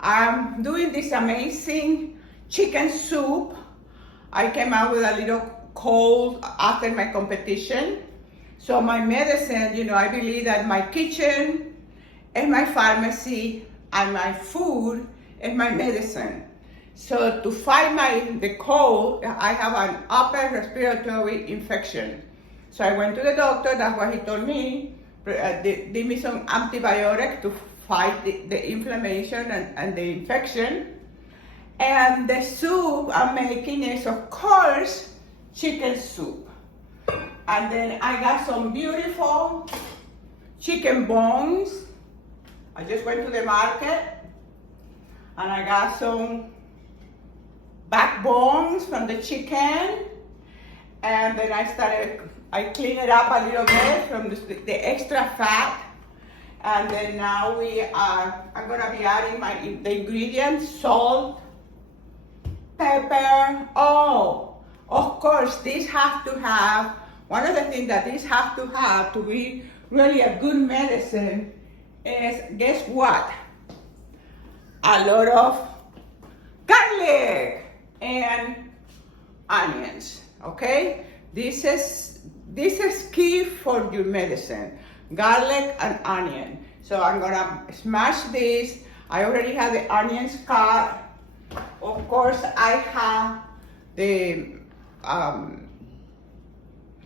I'm doing this amazing chicken soup. I came out with a little cold after my competition. So my medicine, I believe that my kitchen and my pharmacy and my food is my medicine. So to fight the cold, I have an upper respiratory infection. So I went to the doctor, that's what he told me. Give me some antibiotic to fight the inflammation and the infection. And the soup I'm making is, of course, chicken soup. And then I got some beautiful chicken bones. I just went to the market and I got some backbones from the chicken. And then I clean it up a little bit from the extra fat. And then now I'm gonna be adding the ingredients: salt, pepper. Oh, of course, this has to have, one of the things that this has to have to be really a good medicine is, guess what? A lot of garlic and onions, okay? This is key for your medicine, garlic and onion. So I'm gonna smash this. I already have the onions cut. Of course, I have the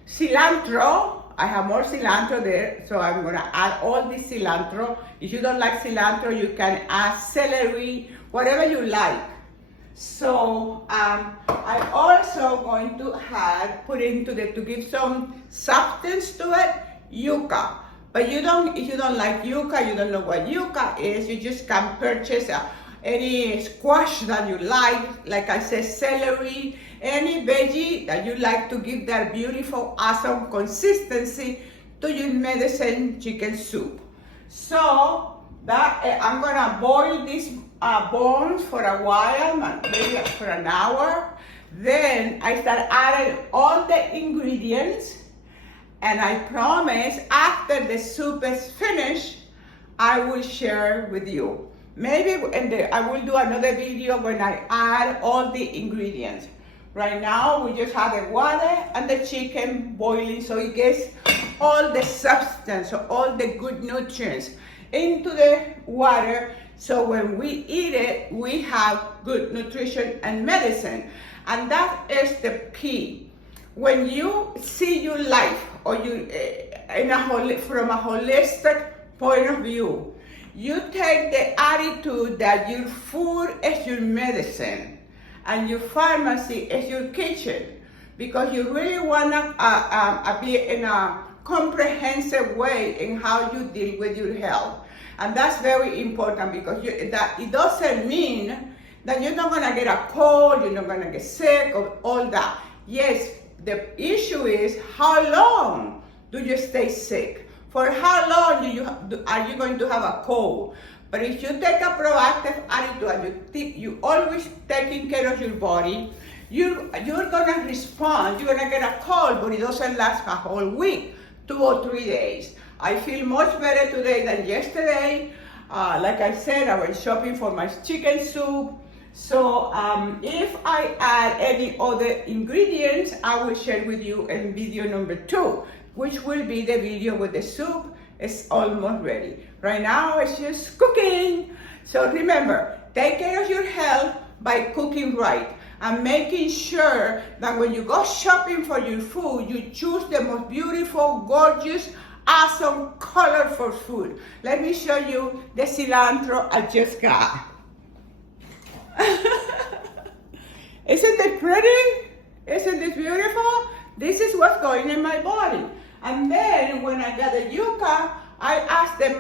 cilantro. I have more cilantro there, so I'm gonna add all this cilantro. If you don't like cilantro, you can add celery, whatever you like. So I'm also going to to give some substance to it, yuca. But if you don't like yuca, you don't know what yuca is, you just can purchase any squash that you like I said, celery, any veggie that you like to give that beautiful, awesome consistency to your medicine chicken soup. So I'm gonna boil these bones for a while, maybe for an hour. Then I start adding all the ingredients, and I promise after the soup is finished, I will share with you. Maybe I will do another video when I add all the ingredients. Right now, we just have the water and the chicken boiling, so it gets all the substance, all the good nutrients into the water. So when we eat it, we have good nutrition and medicine. And that is the key. When you see your life, or from a holistic point of view, you take the attitude that your food is your medicine and your pharmacy is your kitchen, because you really want to be in a comprehensive way in how you deal with your health. And that's very important, because it doesn't mean that you're not going to get a cold, you're not going to get sick, or all that. Yes, the issue is, how long do you stay sick? For how long are you going to have a cold? But if you take a proactive attitude and you always taking care of your body, you're gonna respond. You're gonna get a cold, but it doesn't last a whole week, 2 or 3 days. I feel much better today than yesterday. Like I said, I went shopping for my chicken soup. So if I add any other ingredients, I will share with you in video number 2, which will be the video with the soup. It's almost ready. Right now, it's just cooking. So remember, take care of your health by cooking right, and making sure that when you go shopping for your food, you choose the most beautiful, gorgeous, awesome, colorful food. Let me show you the cilantro I just got. Isn't it pretty? Isn't it beautiful? This is what's going in my body. And then when I got the yuca, I asked the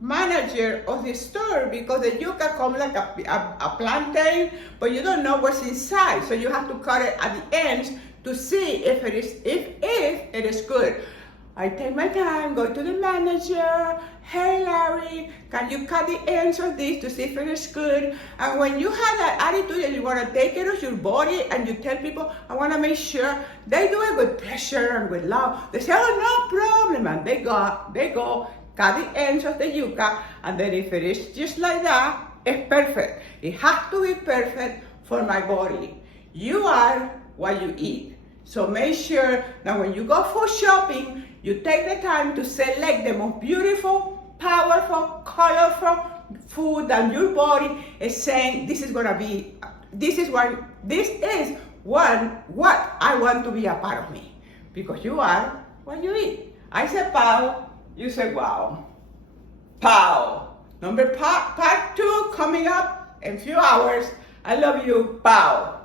manager of the store, because the yuca comes like a plantain, but you don't know what's inside. So you have to cut it at the ends to see if it is good. I take my time, go to the manager. Hey Larry, can you cut the ends of this to see if it is good? And when you have that attitude and you want to take care of your body, and you tell people, I want to make sure, they do it with pleasure and with love. They say, oh, no problem. And they go cut the ends of the yuca, and then if it is just like that, is perfect. It has to be perfect for my body. You are what you eat. So make sure that when you go food shopping, you take the time to select the most beautiful, powerful, colorful food that your body is saying, this is what I want to be a part of me. Because you are what you eat. I said pow, you said wow. Pow. Part 2 coming up in a few hours. I love you. Pow.